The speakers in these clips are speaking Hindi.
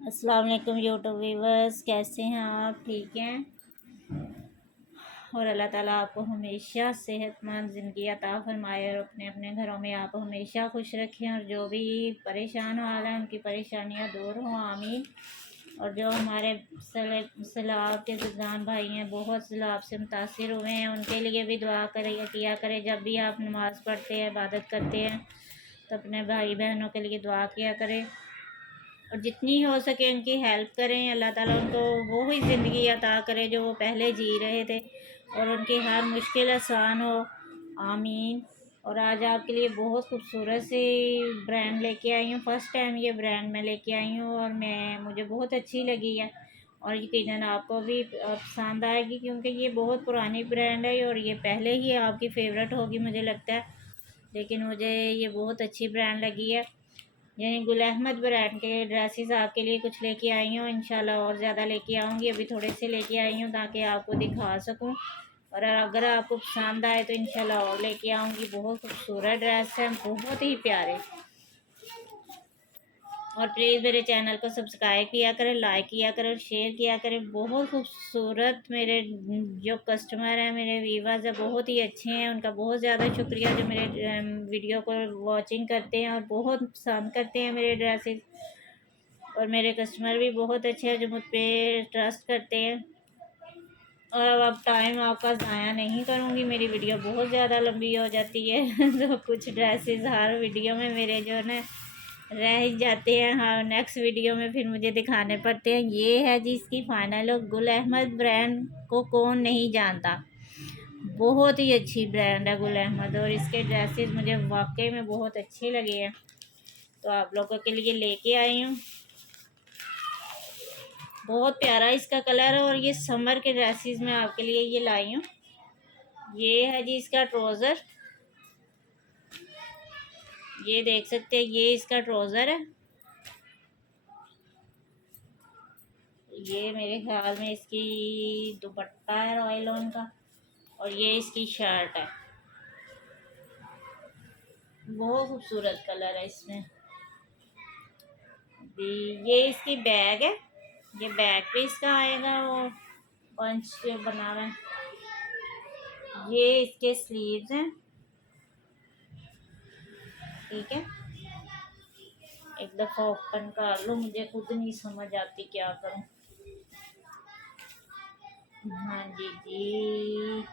अस्सलाम वालेकुम यूट्यूब व्यूवर्स, कैसे हैं आप? ठीक हैं। और अल्लाह ताला आपको हमेशा सेहतमंद ज़िंदगी अता फरमाए और अपने अपने घरों में आप हमेशा खुश रखें और जो भी परेशान हो रहा है उनकी परेशानियां दूर हों, आमीन। और जो हमारे सैलाब के ज़ुबान भाई हैं, बहुत सैलाब से मुतासिर हुए हैं, उनके लिए भी दुआ किया करें। जब भी आप नमाज़ पढ़ते हैं, इबादत करते हैं, तो अपने भाई बहनों के लिए दुआ किया करें और जितनी हो सके उनकी हेल्प करें। अल्लाह ताला उनको वो ही ज़िंदगी अता करे जो वो पहले जी रहे थे और उनकी हर मुश्किल आसान हो, आमीन। और आज आपके लिए बहुत खूबसूरत सी ब्रांड लेके आई हूँ। फ़र्स्ट टाइम ये ब्रांड मैं लेके आई हूँ और मुझे बहुत अच्छी लगी है और यकीनन आपको भी पसंद आएगी, क्योंकि ये बहुत पुरानी ब्रांड है और ये पहले ही आपकी फ़ेवरेट होगी मुझे लगता है। लेकिन मुझे ये बहुत अच्छी ब्रांड लगी है। यानी गुल अहमद ब्रांड के ड्रेसेस आपके लिए कुछ लेके आई हूँ। इंशाल्लाह और ज़्यादा लेके आऊँगी, अभी थोड़े से लेके आई हूँ ताकि आपको दिखा सकूँ। और अगर आपको पसंद आए तो इंशाल्लाह और लेके आऊँगी। बहुत खूबसूरत ड्रेस है, बहुत ही प्यारे। और प्लीज़ मेरे चैनल को सब्सक्राइब किया करें, लाइक किया करें और शेयर किया करें। बहुत खूबसूरत मेरे जो कस्टमर हैं, मेरे व्यूवर्स हैं, बहुत ही अच्छे हैं। उनका बहुत ज़्यादा शुक्रिया जो मेरे वीडियो को वॉचिंग करते हैं और बहुत पसंद करते हैं मेरे ड्रेसेस। और मेरे कस्टमर भी बहुत अच्छे हैं जो मुझ पर ट्रस्ट करते हैं। और अब टाइम आपका ज़ाया नहीं करूँगी, मेरी वीडियो बहुत ज़्यादा लंबी हो जाती है तो कुछ ड्रेसेस हर वीडियो में मेरे जो है ना रह ही जाते हैं। हाँ, नेक्स्ट वीडियो में फिर मुझे दिखाने पड़ते हैं। ये है जी इसकी final look. Gul Ahmed brand को कौन नहीं जानता, बहुत ही अच्छी ब्रांड है गुल अहमद और इसके ड्रेसेस मुझे वाकई में बहुत अच्छे लगे हैं, तो आप लोगों के लिए लेके आई हूँ। बहुत प्यारा इसका कलर है और ये समर के ड्रेसेस में आपके लिए ये लाई हूँ। ये है जी इसका ट्राउज़र, ये देख सकते हैं, ये इसका ट्राउज़र है। ये मेरे ख्याल में इसकी दुपट्टा है रॉयल ऑन का और ये इसकी शर्ट है। बहुत खूबसूरत कलर है इसमें भी। ये इसकी बैग है, ये बैग पे इसका आएगा वो पंच बना हुआ है। ये इसके स्लीव्स हैं, ठीक है। एक दफ़ा ओपन कर लो, मुझे खुद नहीं समझ आती क्या करूं। हाँ जी जी,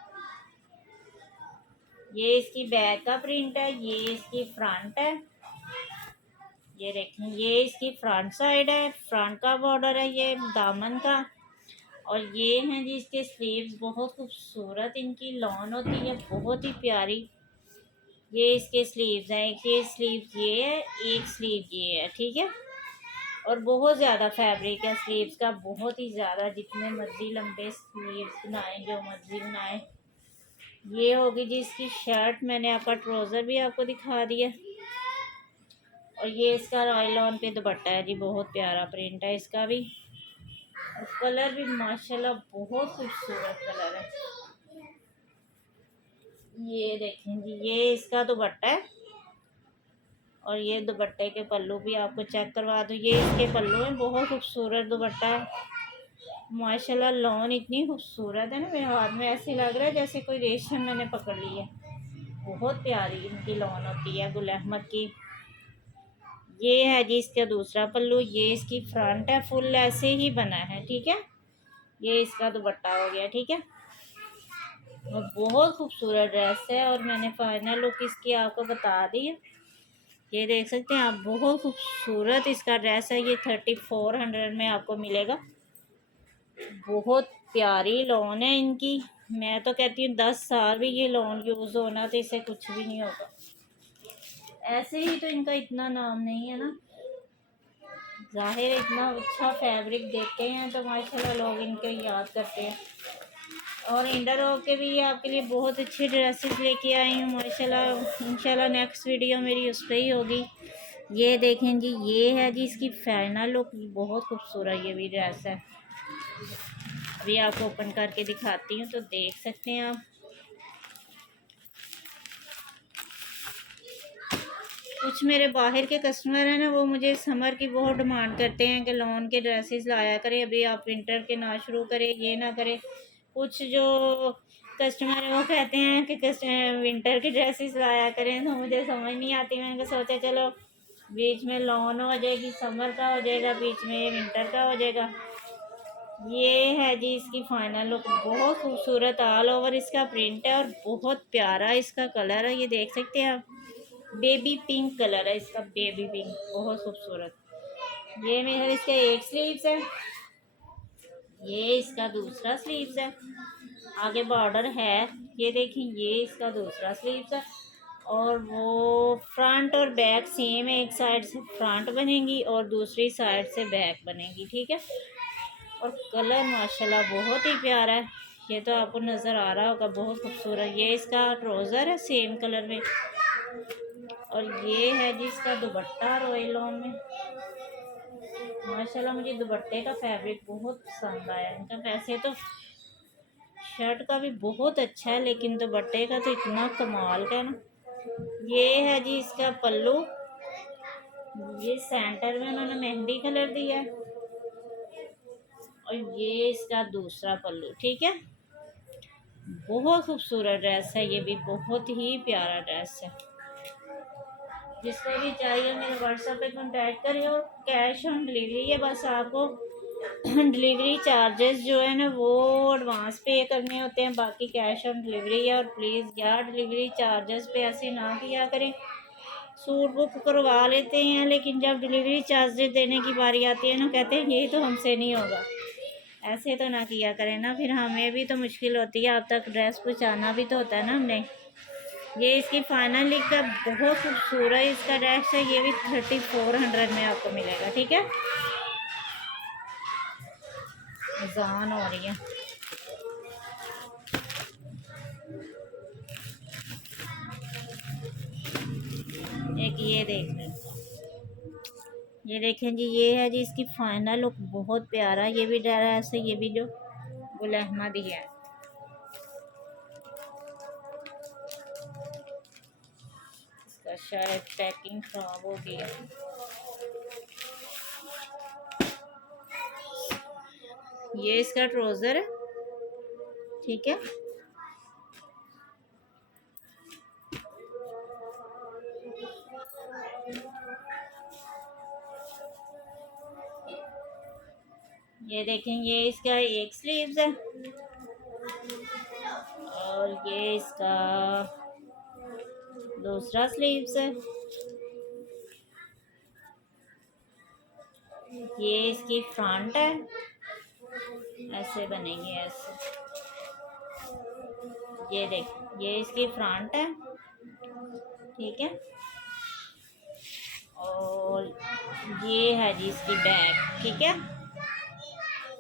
ये इसकी बैक का प्रिंट है, ये इसकी फ्रंट है। ये देखें, ये इसकी फ्रंट साइड है, फ्रंट का बॉर्डर है ये दामन का। और ये हैं जी इसके स्लीव्स, बहुत खूबसूरत इनकी लॉन होती है, बहुत ही प्यारी। ये इसके स्लीव्स हैं, एक ये स्लीव ये है, एक स्लीव ये है, ठीक है। और बहुत ज़्यादा फैब्रिक है स्लीव्स का, बहुत ही ज़्यादा, जितने मर्जी लंबे स्लीव्स बनाएं, जो मर्जी बनाएं। ये होगी जी इसकी शर्ट, मैंने आपका ट्राउज़र भी आपको दिखा दिया। और ये इसका रॉयल पे दुपट्टा है जी, बहुत प्यारा प्रिंट है इसका भी। और कलर भी माशाल्लाह बहुत खूबसूरत कलर है। ये देखें जी, ये इसका दुपट्टा है और ये दुपट्टे के पल्लू भी आपको चेक करवा दूँ। ये इसके पल्लू हैं, बहुत खूबसूरत दुपट्टा है माशाल्लाह। लॉन इतनी खूबसूरत है ना, मेरे हाथ में ऐसे लग रहा है जैसे कोई रेशम मैंने पकड़ ली है। बहुत प्यारी इनकी लॉन होती है गुल अहमद की। ये है जी इसका दूसरा पल्लू, ये इसकी फ्रंट है, फुल ऐसे ही बना है, ठीक है। ये इसका दुपट्टा हो गया, ठीक है। और बहुत खूबसूरत ड्रेस है और मैंने फाइनल लुक इसकी आपको बता दी है। ये देख सकते हैं आप, बहुत खूबसूरत इसका ड्रेस है। ये 3400 में आपको मिलेगा। बहुत प्यारी लॉन है इनकी। मैं तो कहती हूँ 10 साल भी ये लॉन यूज़ होना तो इससे कुछ भी नहीं होगा। ऐसे ही तो इनका इतना नाम नहीं है ना, जाहिर इतना अच्छा फैब्रिक देते हैं तो माशाल्लाह लोग इनके याद करते हैं। और इंडर के भी ये आपके लिए बहुत अच्छी ड्रेसेस लेके आई हूँ माशाल्लाह। इंशाल्लाह नेक्स्ट वीडियो मेरी उस पर ही होगी। ये देखें जी, ये है जी इसकी फाइनल लुक, बहुत खूबसूरत ये भी ड्रेस है। अभी आपको ओपन करके दिखाती हूँ तो देख सकते हैं आप। कुछ मेरे बाहर के कस्टमर हैं ना, वो मुझे समर की बहुत डिमांड करते हैं कि लॉन के ड्रेसेस लाया करें, अभी आप विंटर के ना शुरू करें, ये ना करें। कुछ जो कस्टमर है वो कहते हैं कि विंटर की ड्रेसेस लाया करें, तो मुझे समझ नहीं आती। मैंने सोचा चलो बीच में लॉन हो जाएगी, समर का हो जाएगा, बीच में ये विंटर का हो जाएगा। ये है जी इसकी फाइनल लुक, बहुत खूबसूरत ऑल ओवर इसका प्रिंट है और बहुत प्यारा इसका कलर है, ये देख सकते हैं आप। बेबी पिंक कलर है इसका, बेबी पिंक, बहुत खूबसूरत। ये मेरा इसका एक स्लीव्स है, ये इसका दूसरा स्लीव्स है, आगे बॉर्डर है, ये देखिए ये इसका दूसरा स्लीव्स है। और वो फ्रंट और बैक सेम है, एक साइड से फ्रंट बनेगी और दूसरी साइड से बैक बनेगी, ठीक है। और कलर माशाल्लाह बहुत ही प्यारा है, ये तो आपको नज़र आ रहा होगा, बहुत खूबसूरत। ये इसका ट्राउज़र है सेम कलर में, और ये है जी इसका दुपट्टा रॉयल लॉन में। माशाल्लाह मुझे दुपट्टे का फैब्रिक बहुत पसंद आया इनका। वैसे तो शर्ट का भी बहुत अच्छा है, लेकिन दुपट्टे का तो इतना कमाल का है ना। ये है जी इसका पल्लू, ये सेंटर में उन्होंने मेहंदी कलर दिया है, और ये इसका दूसरा पल्लू, ठीक है। बहुत खूबसूरत ड्रेस है, ये भी बहुत ही प्यारा ड्रेस है। जिसको भी चाहिए मेरे व्हाट्सएप पे कांटेक्ट करें, और कैश ऑन डिलीवरी है, बस आपको डिलीवरी चार्जेस जो है ना वो एडवांस पे करने होते हैं, बाकी कैश ऑन डिलीवरी है। और प्लीज़ यार डिलीवरी चार्जेस पे ऐसे ना किया करें। सूट बुक करवा लेते हैं, लेकिन जब डिलीवरी चार्जेस देने की बारी आती है ना, कहते हैं ये तो हमसे नहीं होगा। ऐसे तो ना किया करें ना, फिर हमें भी तो मुश्किल होती है, आप तक ड्रेस पहुँचाना भी तो होता है ना हमने। ये इसकी फाइनल लिख का बहुत खूबसूरत इसका ड्रेस है, ये भी 3400 में आपको मिलेगा, ठीक है। अजान हो रही है, एक ये देख लें, ये देखें जी, ये है जी इसकी फाइनल लुक, बहुत प्यारा। ये भी ड्रेस है, ये भी जो गुल अहमद ही है। इसका शायद पैकिंग खराब हो गया। ये इसका ट्राउज़र है, ठीक है। ये देखें ये इसका एक स्लीव्स है, और ये इसका दूसरा स्लीव्स है। ये इसकी फ्रंट है, ऐसे बनेंगे ऐसे। ये देख ये इसकी फ्रंट है, ठीक है। और ये है जी इसकी बैक, ठीक है।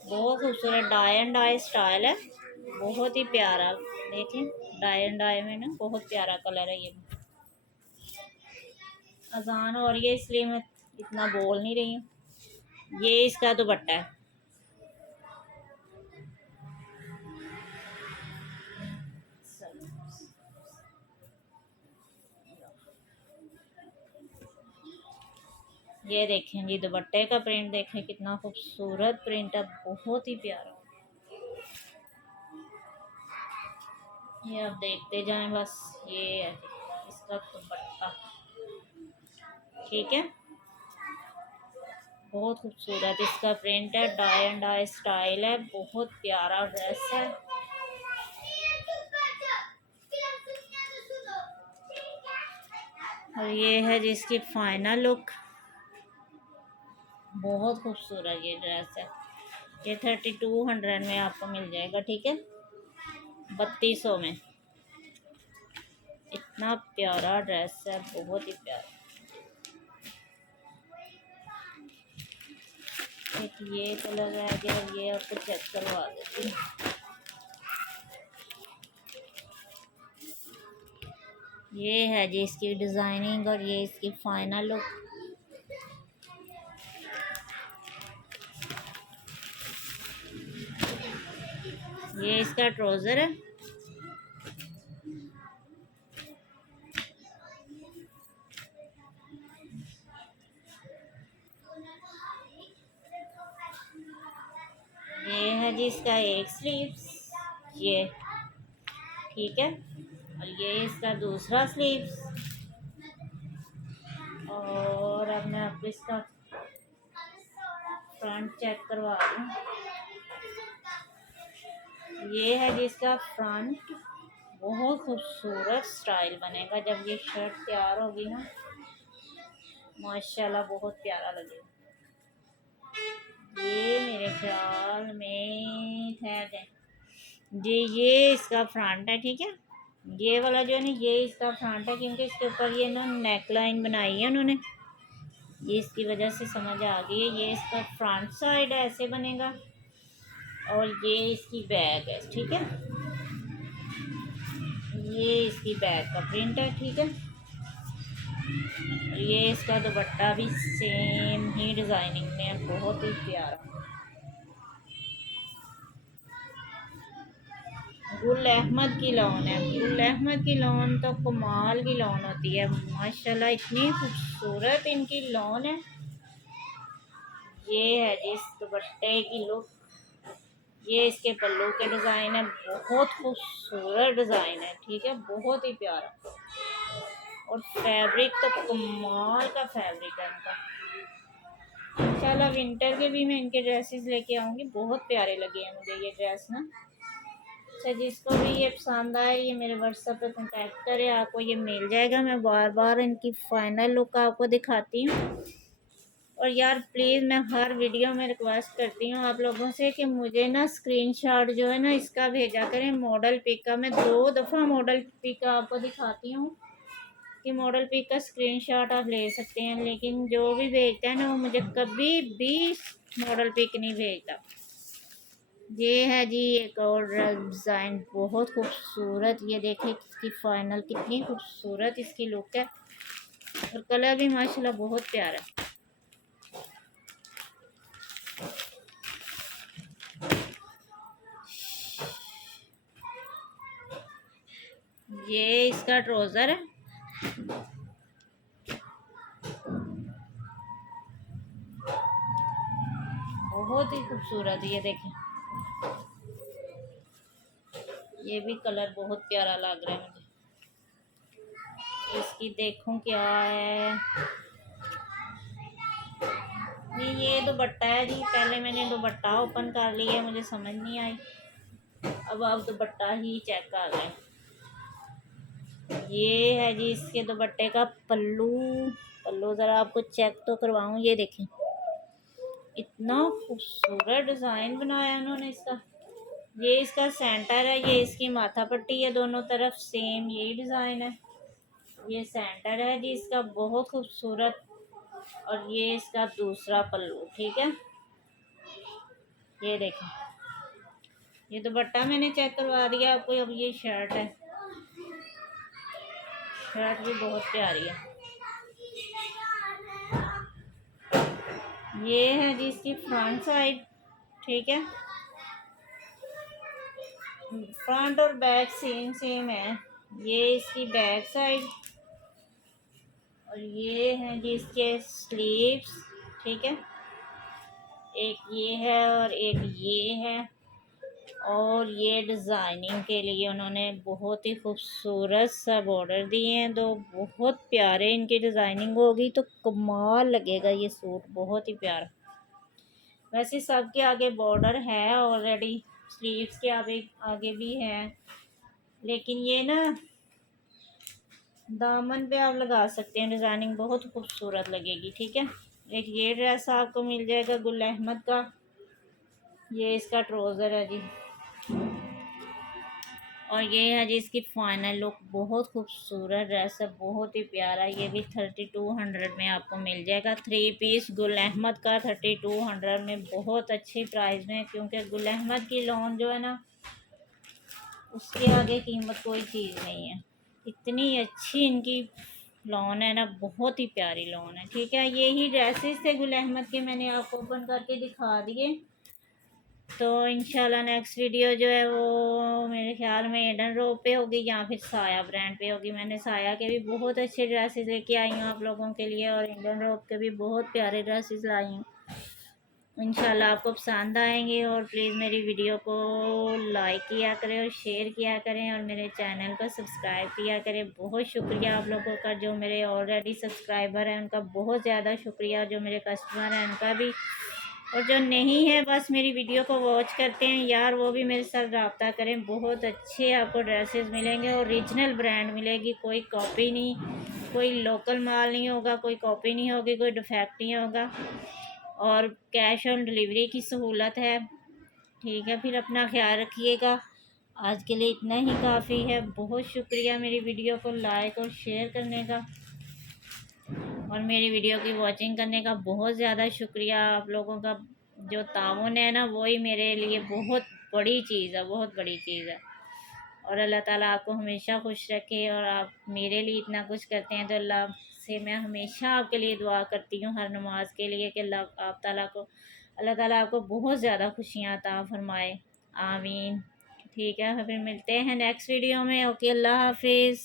बहुत खूबसूरत डाई एंड डाई स्टाइल है, बहुत ही प्यारा। देखें डाई एंड डाई में ना बहुत प्यारा कलर है। ये अजान हो रही है इसलिए मैं इतना बोल नहीं रही हूँ। ये इसका दुपट्टा है, ये देखें जी दुपट्टे का प्रिंट देखें, कितना खूबसूरत प्रिंट है, बहुत ही प्यारा। ये आप देखते जाएं बस। ये है इसका दुपट्टा, ठीक है। बहुत खूबसूरत इसका प्रिंट है, डाई एंड डाई स्टाइल है, बहुत प्यारा ड्रेस है। और ये है जिसकी फाइनल लुक, बहुत खूबसूरत ये ड्रेस है। ये 3200 में आपको मिल जाएगा, ठीक है, 3200 में। इतना प्यारा ड्रेस है, बहुत ही प्यारा। एक ये कलर रह गया, ये आपको चेक करवा देती हूँ। ये है जी इसकी डिज़ाइनिंग, और ये इसकी फाइनल लुक। ये इसका ट्राउज़र है, है जी इसका एक स्लीव्स, ये ठीक है। और ये इसका दूसरा स्लीव्स। और अब मैं आपको इसका फ्रंट चेक करवा दूँ। ये है जी इसका फ्रंट। बहुत खूबसूरत स्टाइल बनेगा जब ये शर्ट तैयार होगी ना, माशाल्लाह बहुत प्यारा लगेगा। ये मेरे ख्याल में ठहर जाए जी, ये इसका फ्रंट है, ठीक है। ये वाला जो है ना, ये इसका फ्रंट है, क्योंकि इसके ऊपर ये ना नेक लाइन बनाई है उन्होंने, ये इसकी वजह से समझ आ गई है। ये इसका फ्रंट साइड ऐसे बनेगा और ये इसकी बैक है, ठीक है। ये इसकी बैक का प्रिंट है, ठीक है। ये इसका दुपट्टा भी सेम ही डिज़ाइनिंग में है, बहुत ही प्यारा। गुल अहमद की लॉन है। गुल अहमद की लॉन तो कमाल की लॉन होती है माशाल्लाह, इतनी खूबसूरत इनकी लॉन है। ये है जिस दुपट्टे की लुक, ये इसके पल्लू के डिज़ाइन है, बहुत खूबसूरत डिज़ाइन है, ठीक है, बहुत ही प्यारा। और फैब्रिक तो कमाल का फैब्रिक है इनका। इंशाल्लाह विंटर के भी मैं इनके ड्रेसेस लेके आऊँगी, बहुत प्यारे लगे हैं मुझे ये ड्रेस ना। अच्छा, जिसको भी ये पसंद आए ये मेरे व्हाट्सएप पे कांटेक्ट करे, आपको ये मिल जाएगा। मैं बार बार इनकी फ़ाइनल लुक आपको दिखाती हूँ। और यार प्लीज़ मैं हर वीडियो में रिक्वेस्ट करती हूँ आप लोगों से कि मुझे ना स्क्रीनशॉट जो है ना इसका भेजा करें, मॉडल पिक का। मैं 2 दफ़ा मॉडल पिक आपको दिखाती हूँ कि मॉडल पिक का स्क्रीनशॉट आप ले सकते हैं, लेकिन जो भी भेजता है ना वो मुझे कभी भी मॉडल पिक नहीं भेजता। ये है जी एक और डिज़ाइन, बहुत खूबसूरत। ये देखें इसकी फाइनल कितनी खूबसूरत इसकी लुक है, और कलर भी माशाल्लाह बहुत प्यारा है। ये इसका ट्राउज़र है, बहुत ही खूबसूरत। ये देखें, ये भी कलर बहुत प्यारा लग रहा है मुझे। इसकी देखूं क्या है, ये दुपट्टा है जी। पहले मैंने दुपट्टा ओपन कर लिया, मुझे समझ नहीं आई, अब आप दुपट्टा ही चेक कर लें। ये है जी इसके दुपट्टे का पल्लू। पल्लू ज़रा आपको चेक तो करवाऊँ, ये देखें इतना खूबसूरत डिज़ाइन बनाया उन्होंने इसका। ये इसका सेंटर है, ये इसकी माथा पट्टी है, दोनों तरफ सेम यही डिज़ाइन है। ये सेंटर है जी इसका, बहुत खूबसूरत। और ये इसका दूसरा पल्लू, ठीक है। ये देखें, ये दुपट्टा मैंने चेक करवा दिया आपको। अब ये शर्ट है, शर्ट भी बहुत प्यारी है। ये है जी इसकी फ्रंट साइड, ठीक है। फ्रंट और बैक सेम सेम है। ये इसकी बैक साइड, और ये है जी इसके स्लीव्स, ठीक है। एक ये है और एक ये है। और ये डिज़ाइनिंग के लिए उन्होंने बहुत ही खूबसूरत सा बॉर्डर दिए हैं, तो बहुत प्यारे इनकी डिज़ाइनिंग होगी तो कमाल लगेगा ये सूट, बहुत ही प्यारा। वैसे सबके आगे बॉर्डर है ऑलरेडी, स्लीव्स के आगे आगे भी है, लेकिन ये ना दामन पे आप लगा सकते हैं, डिज़ाइनिंग बहुत खूबसूरत लगेगी, ठीक है। एक ये ड्रेस आपको मिल जाएगा गुल अहमद का। ये इसका ट्राउज़र है जी, और ये है जी इसकी फाइनल लुक। बहुत खूबसूरत ड्रेस है, बहुत ही प्यारा। ये भी 3200 में आपको मिल जाएगा। 3 पीस गुल अहमद का 3200 में, बहुत अच्छी प्राइस में, क्योंकि गुल अहमद की लॉन जो है ना उसके आगे कीमत कोई चीज़ नहीं है। इतनी अच्छी इनकी लॉन है ना, बहुत ही प्यारी लॉन है, ठीक है। यही ड्रेसेस थे गुल अहमद के, मैंने आपको ओपन करके दिखा दिए। तो इंशाल्लाह नेक्स्ट वीडियो जो है वो मेरे ख्याल में एडन रोप पे होगी या फिर साया ब्रांड पे होगी। मैंने साया के भी बहुत अच्छे ड्रेसेस लेके आई हूँ आप लोगों के लिए, और इंडियन रोप के भी बहुत प्यारे ड्रेसेस लाई हूँ। इंशाल्लाह आपको पसंद आएंगे। और प्लीज़ मेरी वीडियो को लाइक किया करें और शेयर किया करें और मेरे चैनल को सब्सक्राइब किया करें। बहुत शुक्रिया आप लोगों का, जो मेरे ऑलरेडी सब्सक्राइबर हैं उनका बहुत ज़्यादा शुक्रिया, जो मेरे कस्टमर हैं उनका भी, और जो नहीं है बस मेरी वीडियो को वॉच करते हैं यार, वो भी मेरे साथ रब्ता करें। बहुत अच्छे आपको ड्रेसेस मिलेंगे, ओरिजिनल ब्रांड मिलेगी, कोई कॉपी नहीं, कोई लोकल माल नहीं होगा, कोई कॉपी नहीं होगी, कोई डिफेक्ट नहीं होगा। और कैश ऑन डिलीवरी की सहूलत है। ठीक है, फिर अपना ख्याल रखिएगा। आज के लिए इतना ही काफ़ी है। बहुत शुक्रिया मेरी वीडियो को लाइक और शेयर करने का, और मेरी वीडियो की वॉचिंग करने का बहुत ज़्यादा शुक्रिया। आप लोगों का जो ताउन है ना, वही मेरे लिए बहुत बड़ी चीज़ है, बहुत बड़ी चीज़ है। और अल्लाह ताला आपको हमेशा खुश रखे। और आप मेरे लिए इतना कुछ करते हैं तो अल्लाह से मैं हमेशा आपके लिए दुआ करती हूँ हर नमाज के लिए कि अल्लाह ताला आपको बहुत ज़्यादा खुशियाँ अता फरमाए। आमीन। ठीक है, फिर मिलते हैं नेक्स्ट वीडियो में। ओके, अल्लाह हाफिज़।